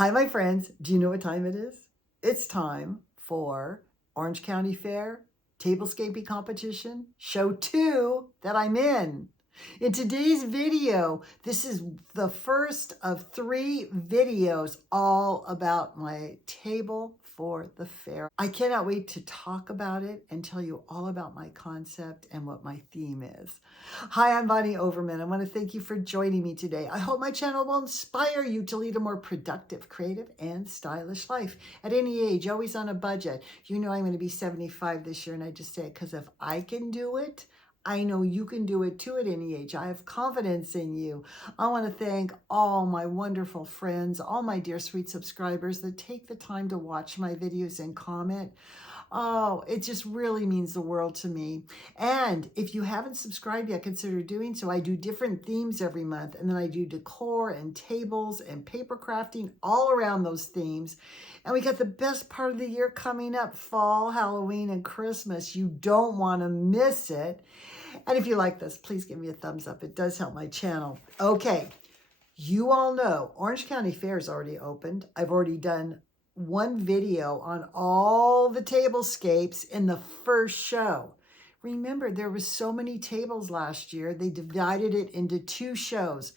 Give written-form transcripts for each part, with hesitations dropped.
Hi, my friends. Do you know what time it is? It's time for Orange County Fair Tablescaping Competition, Show 2 that I'm in. In today's video, this is the first of 3 videos all about my table for the fair. I cannot wait to talk about it and tell you all about my concept and what my theme is. Hi, I'm Bonnie Overman. I want to thank you for joining me today. I hope my channel will inspire you to lead a more productive, creative, and stylish life at any age, always on a budget. You know I'm going to be 75 this year, and I just say it because if I can do it, I know you can do it too at any age. I have confidence in you. I want to thank all my wonderful friends, all my dear sweet subscribers that take the time to watch my videos and comment. Oh, it just really means the world to me. And if you haven't subscribed yet, consider doing so. I do different themes every month, and then I do decor and tables and paper crafting all around those themes. And we got the best part of the year coming up, fall, Halloween, and Christmas. You don't want to miss it. And if you like this, please give me a thumbs up. It does help my channel. Okay, you all know Orange County Fair is already opened. I've already done one video on all the tablescapes in the first show. Remember, there was so many tables last year. They divided it into 2 shows.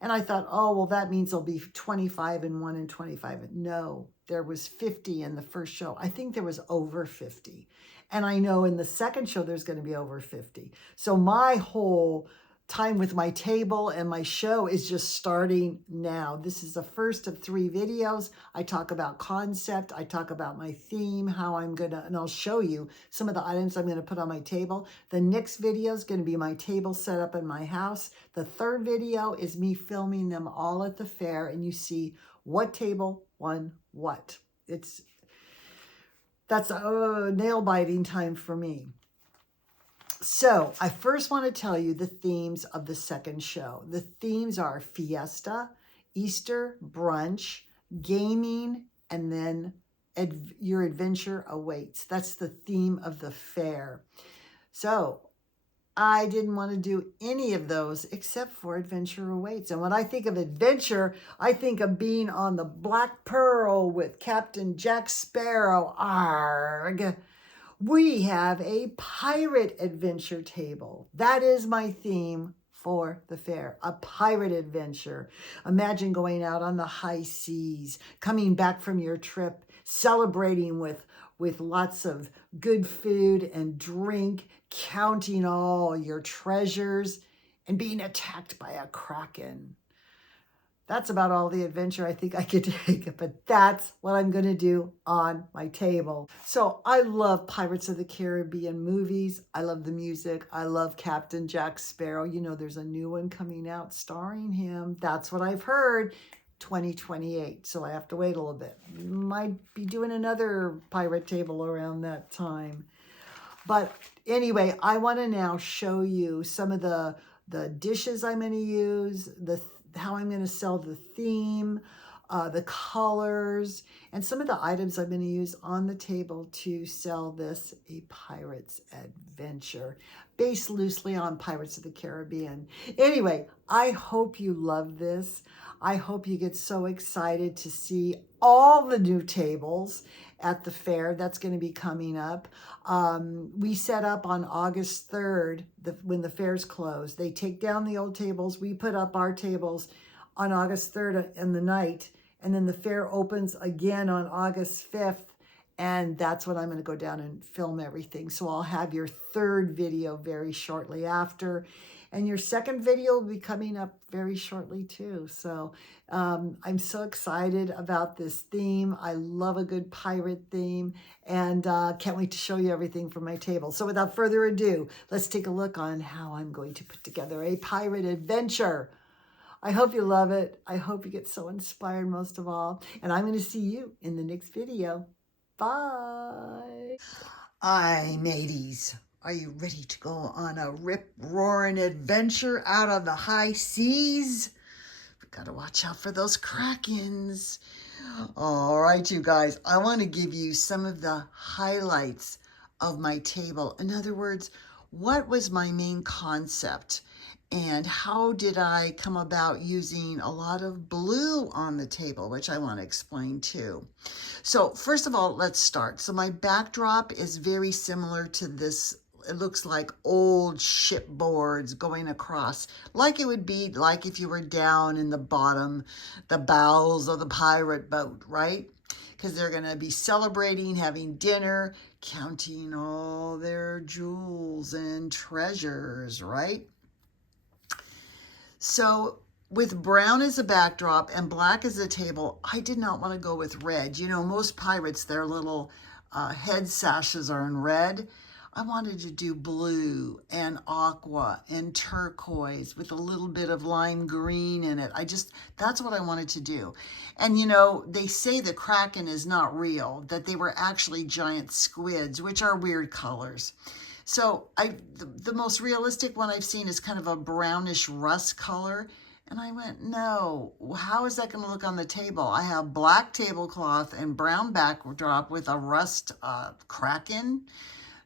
And I thought, oh, well, that means there'll be 25 in one and 25. No, there was 50 in the first show. I think there was over 50. And I know in the second show, there's going to be over 50. So my whole time with my table and my show is just starting now. This is the first of 3 videos. I talk about concept. I talk about my theme, how I'm going to, and I'll show you some of the items I'm going to put on my table. The next video is going to be my table set up in my house. The third video is me filming them all at the fair, and you see what table won what. That's a nail-biting time for me. So I first want to tell you the themes of the second show. The themes are fiesta, Easter brunch, gaming, and then your adventure awaits. That's the theme of the fair. So I didn't want to do any of those except for adventure awaits. And when I think of adventure, I think of being on the Black Pearl with Captain Jack Sparrow. Arg! We have a pirate adventure table. That is my theme for the fair, a pirate adventure. Imagine going out on the high seas, coming back from your trip, celebrating with lots of good food and drink, counting all your treasures, and being attacked by a kraken. That's about all the adventure I think I could take, but that's what I'm going to do on my table. So I love Pirates of the Caribbean movies. I love the music. I love Captain Jack Sparrow. You know, there's a new one coming out starring him. That's what I've heard. 2028. So I have to wait a little bit. Might be doing another pirate table around that time. But anyway, I want to now show you some of the dishes I'm going to use, how I'm going to sell the theme, the colors, and some of the items I'm going to use on the table to sell this, a pirate's adventure, based loosely on Pirates of the Caribbean. Anyway, I hope you love this. I hope you get so excited to see all the new tables at the fair. That's going to be coming up. We set up on August 3rd, when the fair's closed. They take down the old tables. We put up our tables on August 3rd in the night, and then the fair opens again on August 5th, and that's when I'm going to go down and film everything. So I'll have your third video very shortly after, and your second video will be coming up very shortly too. So I'm so excited about this theme. I love a good pirate theme, and can't wait to show you everything from my table. So without further ado, let's take a look on how I'm going to put together a pirate adventure. I hope you love it. I hope you get so inspired most of all. And I'm going to see you in the next video. Bye. Aye, mateys. Are you ready to go on a rip-roaring adventure out on the high seas? We gotta watch out for those krakens. All right, you guys. I want to give you some of the highlights of my table. In other words, what was my main concept? And how did I come about using a lot of blue on the table, which I want to explain too. So first of all, let's start. So my backdrop is very similar to this. It looks like old shipboards going across, like it would be like if you were down in the bottom, the bowels of the pirate boat, right? Because they're going to be celebrating, having dinner, counting all their jewels and treasures, right? So with brown as a backdrop and black as a table, I did not want to go with red. You know, most pirates, their little head sashes are in red. I wanted to do blue and aqua and turquoise with a little bit of lime green in it. That's what I wanted to do. And you know, they say the Kraken is not real, that they were actually giant squids, which are weird colors. So the most realistic one I've seen is kind of a brownish rust color. And I went, no, how is that going to look on the table? I have black tablecloth and brown backdrop with a rust Kraken.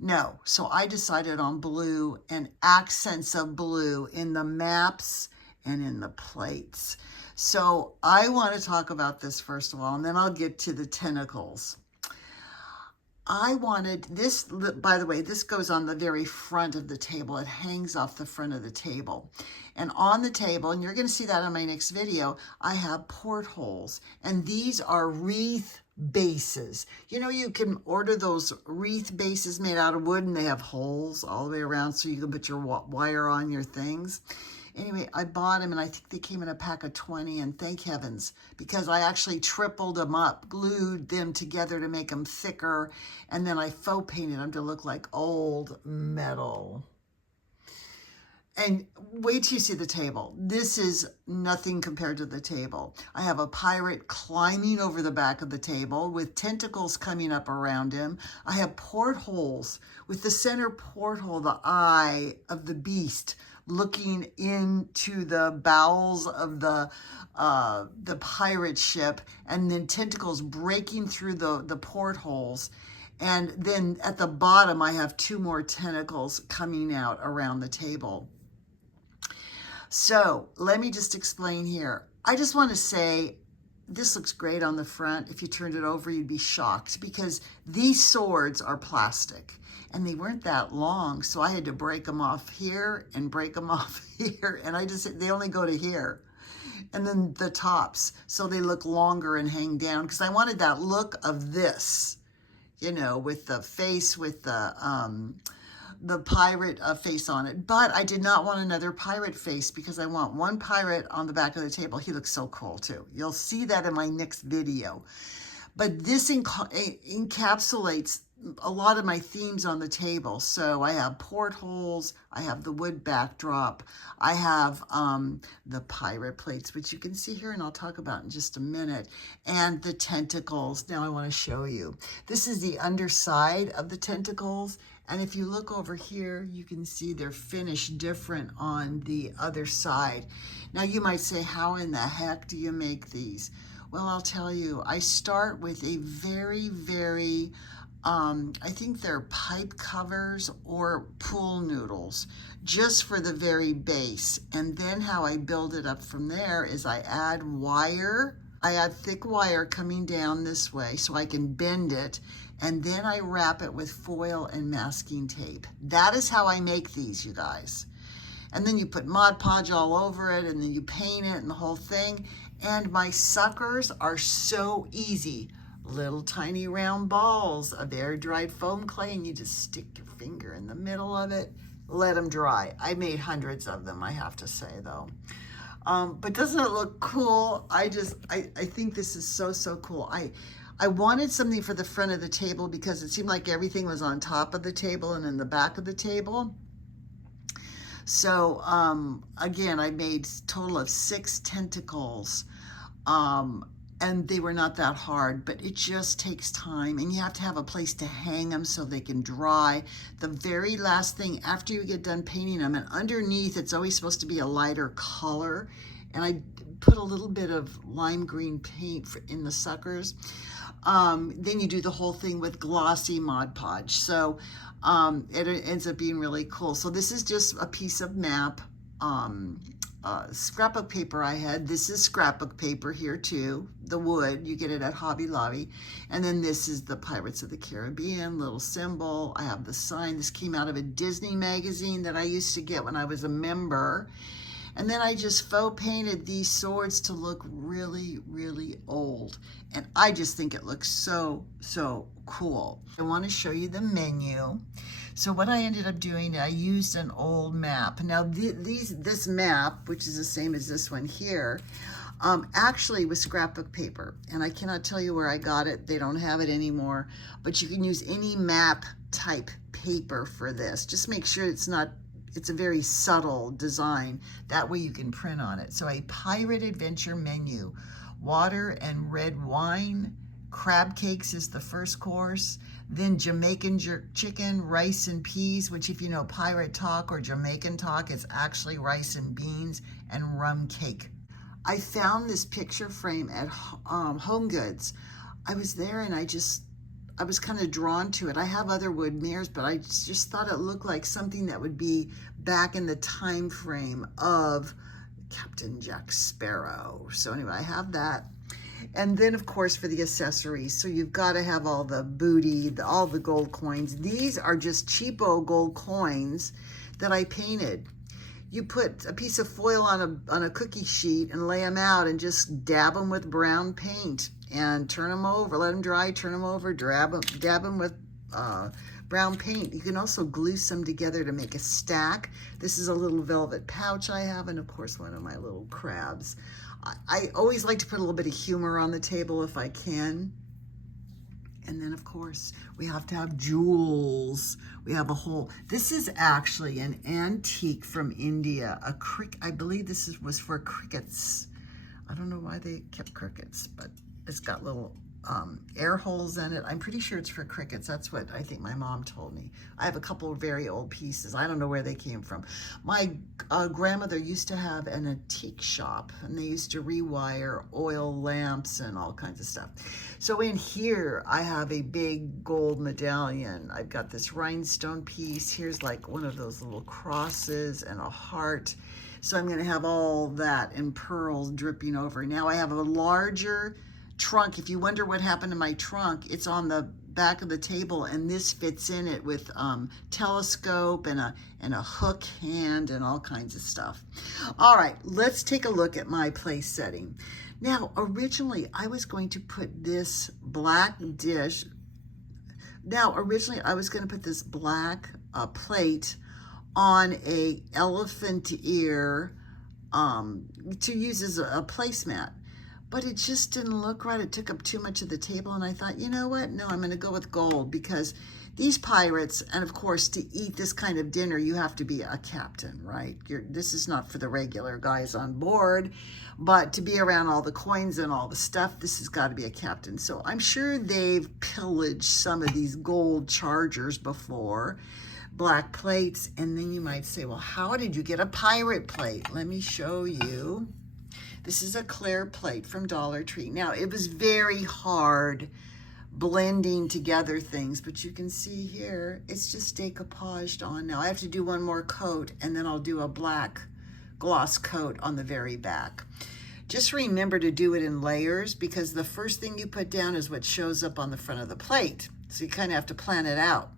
No, so I decided on blue and accents of blue in the maps and in the plates. So I want to talk about this first of all, and then I'll get to the tentacles. I wanted this, by the way, this goes on the very front of the table. It hangs off the front of the table. And on the table, and you're going to see that in my next video, I have portholes. And these are wreath bases. You know, you can order those wreath bases made out of wood, and they have holes all the way around so you can put your wire on your things. Anyway, I bought them, and I think they came in a pack of 20, and thank heavens, because I actually tripled them up, glued them together to make them thicker, and then I faux painted them to look like old metal. And wait till you see the table. This is nothing compared to the table. I have a pirate climbing over the back of the table with tentacles coming up around him. I have portholes with the center porthole, the eye of the beast, looking into the bowels of the pirate ship, and then tentacles breaking through the portholes. And then at the bottom, I have 2 more tentacles coming out around the table. So let me just explain here. I just want to say, this looks great on the front. If you turned it over, you'd be shocked, because these swords are plastic. And they weren't that long, so I had to break them off here and break them off here, and they only go to here. And then the tops, so they look longer and hang down, because I wanted that look of this, you know, with the face, with the pirate face on it. But I did not want another pirate face, because I want one pirate on the back of the table. He looks so cool too. You'll see that in my next video. But this encapsulates a lot of my themes on the table. So I have portholes, I have the wood backdrop, I have the pirate plates, which you can see here and I'll talk about in just a minute, and the tentacles. Now I want to show you. This is the underside of the tentacles, and if you look over here, you can see they're finished different on the other side. Now you might say, how in the heck do you make these? Well, I'll tell you, I start with a very, very I think they're pipe covers or pool noodles, just for the very base. And then how I build it up from there is I add wire. I add thick wire coming down this way so I can bend it. And then I wrap it with foil and masking tape. That is how I make these, you guys. And then you put Mod Podge all over it, and then you paint it and the whole thing. And my suckers are so easy. Little tiny round balls of air-dried foam clay, and you just stick your finger in the middle of it, let them dry. I made hundreds of them, I have to say, though. But doesn't it look cool? I think this is so, so cool. I wanted something for the front of the table because it seemed like everything was on top of the table and in the back of the table. So, again, I made a total of 6 tentacles. And they were not that hard, but it just takes time, and you have to have a place to hang them so they can dry. The very last thing after you get done painting them, and underneath it's always supposed to be a lighter color, and I put a little bit of lime green paint in the suckers. Then you do the whole thing with glossy Mod Podge. So it ends up being really cool. So this is just a piece of map. scrapbook paper I had. This is scrapbook paper here too, the wood. You get it at Hobby Lobby. And then this is the Pirates of the Caribbean little symbol. I have the sign. This came out of a Disney magazine that I used to get when I was a member. And then I just faux painted these swords to look really, really old. And I just think it looks so, so cool. I want to show you the menu. So what I ended up doing, I used an old map. Now this map, which is the same as this one here, actually was scrapbook paper. And I cannot tell you where I got it. They don't have it anymore. But you can use any map type paper for this. Just make sure it's a very subtle design. That way you can print on it. So a pirate adventure menu. Water and red wine. Crab cakes is the first course. Then Jamaican jerk chicken, rice and peas, which if you know pirate talk or Jamaican talk, it's actually rice and beans, and rum cake. I found this picture frame at Home Goods. I was there and I was kind of drawn to it. I have other wood mirrors, but I just thought it looked like something that would be back in the time frame of Captain Jack Sparrow. So anyway, I have that. And then, of course, for the accessories, so you've got to have all the booty, all the gold coins. These are just cheapo gold coins that I painted. You put a piece of foil on a cookie sheet and lay them out and just dab them with brown paint and turn them over, let them dry, turn them over, dab them with brown paint. You can also glue some together to make a stack. This is a little velvet pouch I have, and of course, one of my little crabs. I always like to put a little bit of humor on the table if I can. And then, of course, we have to have jewels. We have a whole, this is actually an antique from India. I believe this was for crickets. I don't know why they kept crickets, but it's got little air holes in it. I'm pretty sure it's for crickets. That's what I think my mom told me. I have a couple of very old pieces. I don't know where they came from. My grandmother used to have an antique shop, and they used to rewire oil lamps and all kinds of stuff. So in here, I have a big gold medallion. I've got this rhinestone piece. Here's like one of those little crosses and a heart. So I'm going to have all that in pearls dripping over. Now I have a larger trunk. If you wonder what happened to my trunk, it's on the back of the table, and this fits in it with telescope and a hook hand and all kinds of stuff. All right, let's take a look at my place setting. Now, originally I was going to put this black dish. Now, originally I was going to put this black plate on a elephant ear to use as a placemat. But it just didn't look right. It took up too much of the table, and I thought, you know what? No, I'm going to go with gold, because these pirates, and of course, to eat this kind of dinner, you have to be a captain, right? This is not for the regular guys on board, but to be around all the coins and all the stuff, this has got to be a captain. So I'm sure they've pillaged some of these gold chargers before, black plates, and then you might say, well, how did you get a pirate plate? Let me show you. This is a clear plate from Dollar Tree. Now, it was very hard blending together things, but you can see here, it's just decoupaged on. Now, I have to do one more coat, and then I'll do a black gloss coat on the very back. Just remember to do it in layers, because the first thing you put down is what shows up on the front of the plate. So you kind of have to plan it out.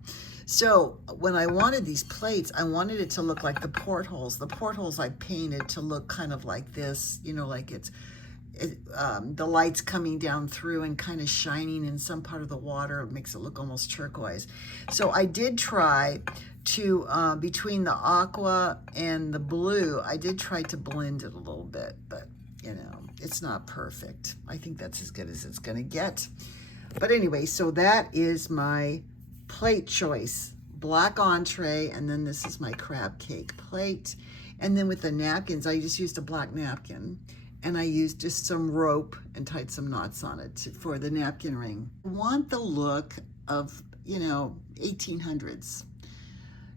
So when I wanted these plates, I wanted it to look like the portholes. The portholes I painted to look kind of like this, you know, like the light's coming down through and kind of shining in some part of the water. It makes it look almost turquoise. So I did try to, between the aqua and the blue, I did try to blend it a little bit, but you know, it's not perfect. I think that's as good as it's gonna get. But anyway, so that is my plate choice, black entree, and then this is my crab cake plate. And then with the napkins, I just used a black napkin, and I used just some rope and tied some knots on it for the napkin ring. I want the look of, you know, 1800s.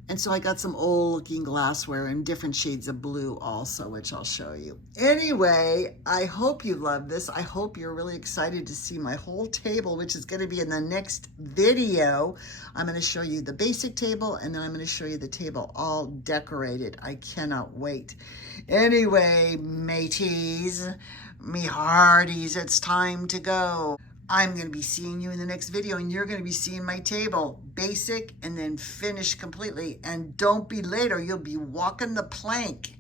And so I got some old looking glassware in different shades of blue also, which I'll show you. Anyway, I hope you love this. I hope you're really excited to see my whole table, which is going to be in the next video. I'm going to show you the basic table, and then I'm going to show you the table all decorated. I cannot wait. Anyway, mateys, me hearties, it's time to go. I'm going to be seeing you in the next video, and you're going to be seeing my table, basic and then finished completely. And don't be late or you'll be walking the plank.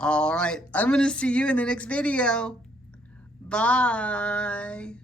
All right, I'm going to see you in the next video. Bye.